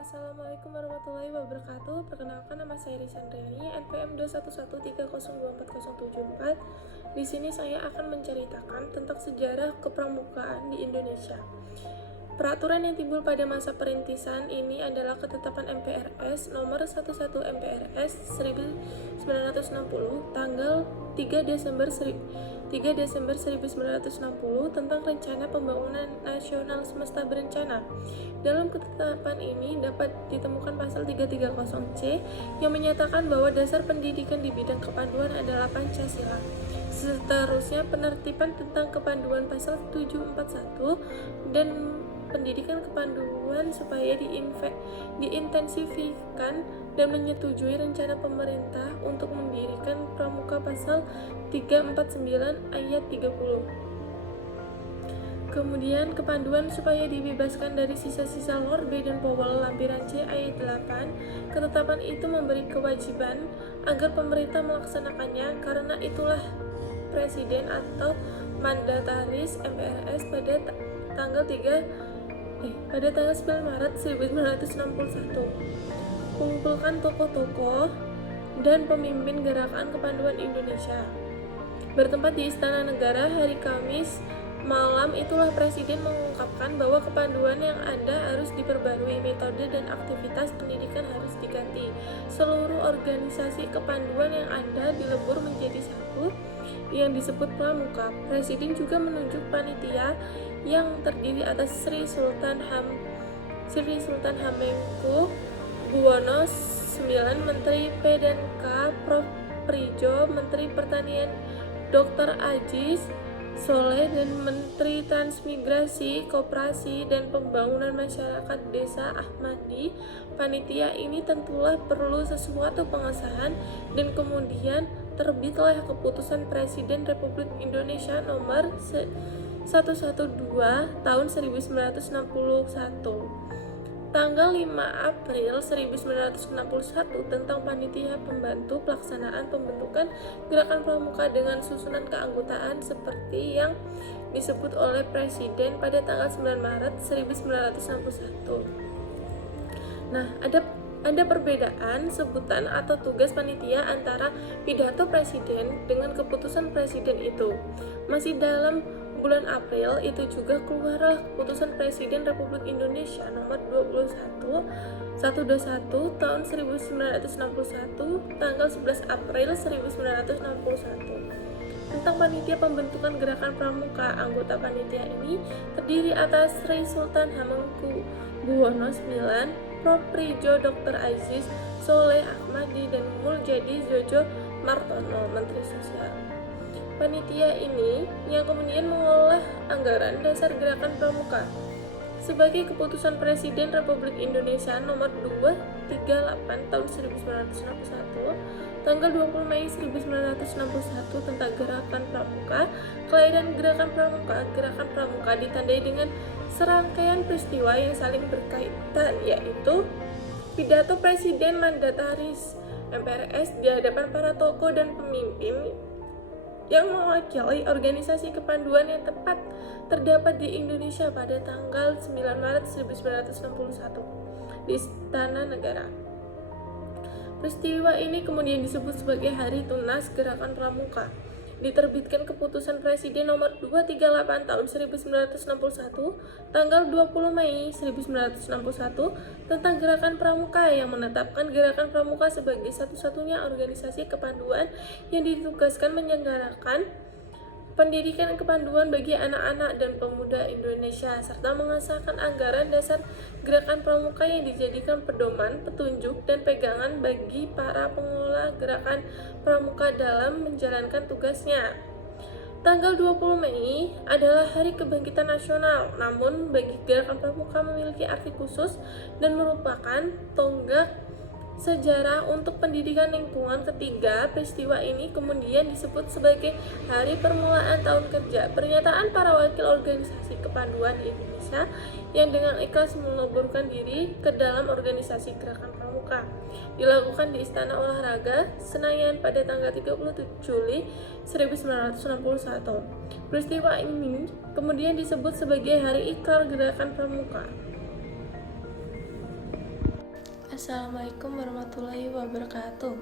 Assalamualaikum warahmatullahi wabarakatuh. Perkenalkan, nama saya Risandriani, NPM 211302074. Di sini saya akan menceritakan tentang sejarah kepramukaan di Indonesia. Peraturan yang timbul pada masa perintisan ini adalah ketetapan MPRS nomor 11 MPRS 1960 tanggal 3 Desember 1960 tentang Rencana Pembangunan Nasional Semesta Berencana. Dalam ketetapan ini dapat ditemukan pasal 330C yang menyatakan bahwa dasar pendidikan di bidang kepanduan adalah Pancasila. Seterusnya penertiban tentang kepanduan pasal 741 dan pendidikan kepanduan supaya diintensifikan dan menyetujui rencana pemerintah untuk mendirikan pramuka pasal 349 ayat 30. Kemudian kepanduan supaya dibebaskan dari sisa-sisa Lor B dan Powell lampiran C ayat 8. Ketetapan itu memberi kewajiban agar pemerintah melaksanakannya, karena itulah Presiden atau mandataris MPRS pada tanggal 9 Maret 1961 mengumpulkan tokoh-tokoh dan pemimpin gerakan kepanduan Indonesia. Bertempat di Istana Negara hari Kamis malam itulah Presiden mengungkapkan bahwa kepanduan yang ada harus diperbarui, metode dan aktivitas pendidikan harus diganti. Seluruh organisasi kepanduan yang ada dilebur menjadi satu yang disebut pramuka. Presiden juga menunjuk panitia yang terdiri atas Sri Sultan Hamengkubuwono IX, Menteri P dan K, Prof. Prijo, Menteri Pertanian Dr. Aziz Soleh, dan Menteri Transmigrasi, Koperasi, dan Pembangunan Masyarakat Desa Ahmadi. Panitia ini tentulah perlu sesuatu pengesahan dan kemudian terbitlah keputusan Presiden Republik Indonesia nomor 112 tahun 1961 tanggal 5 April 1961 tentang panitia pembantu pelaksanaan pembentukan gerakan pramuka dengan susunan keanggotaan seperti yang disebut oleh Presiden pada tanggal 9 Maret 1961. Nah, ada perbedaan sebutan atau tugas panitia antara pidato Presiden dengan keputusan Presiden itu. Masih dalam bulan April itu juga keluarlah keputusan Presiden Republik Indonesia nomor 121 tahun 1961 tanggal 11 April 1961 tentang panitia pembentukan gerakan pramuka. Anggota panitia ini terdiri atas Sri Sultan Hamengkubuwono IX, Prof. Prijo, Dr. Aziz Soleh Ahmadi, dan Muljadi Jojo Martono, Menteri Sosial. Panitia ini yang kemudian mengolah anggaran dasar gerakan pramuka. Sebagai keputusan Presiden Republik Indonesia nomor 238 tahun 1961 tanggal 20 Mei 1961 tentang gerakan pramuka, kelahiran gerakan pramuka ditandai dengan serangkaian peristiwa yang saling berkaitan, yaitu pidato Presiden mandataris MPRS di hadapan para tokoh dan pemimpin yang mewakili organisasi kepanduan yang tepat terdapat di Indonesia pada tanggal 9 Maret 1961 di Istana Negara. Peristiwa ini kemudian disebut sebagai Hari Tunas Gerakan Pramuka. Diterbitkan keputusan Presiden nomor 238 tahun 1961 tanggal 20 Mei 1961 tentang gerakan pramuka yang menetapkan gerakan pramuka sebagai satu-satunya organisasi kepanduan yang ditugaskan menyelenggarakan pendidikan kepanduan bagi anak-anak dan pemuda Indonesia, serta mengesahkan anggaran dasar gerakan pramuka yang dijadikan pedoman, petunjuk, dan pegangan bagi para pengelola gerakan pramuka dalam menjalankan tugasnya. Tanggal 20 Mei adalah Hari Kebangkitan Nasional, namun bagi gerakan pramuka memiliki arti khusus dan merupakan tonggak sejarah untuk pendidikan lingkungan. Ketiga, peristiwa ini kemudian disebut sebagai Hari Permulaan Tahun Kerja. Pernyataan para wakil organisasi kepanduan di Indonesia yang dengan ikhlas meleburkan diri ke dalam organisasi gerakan pramuka dilakukan di Istana Olahraga Senayan pada tanggal 30 Juli 1961. Peristiwa ini kemudian disebut sebagai Hari Ikrar Gerakan Pramuka. Assalamualaikum warahmatullahi wabarakatuh.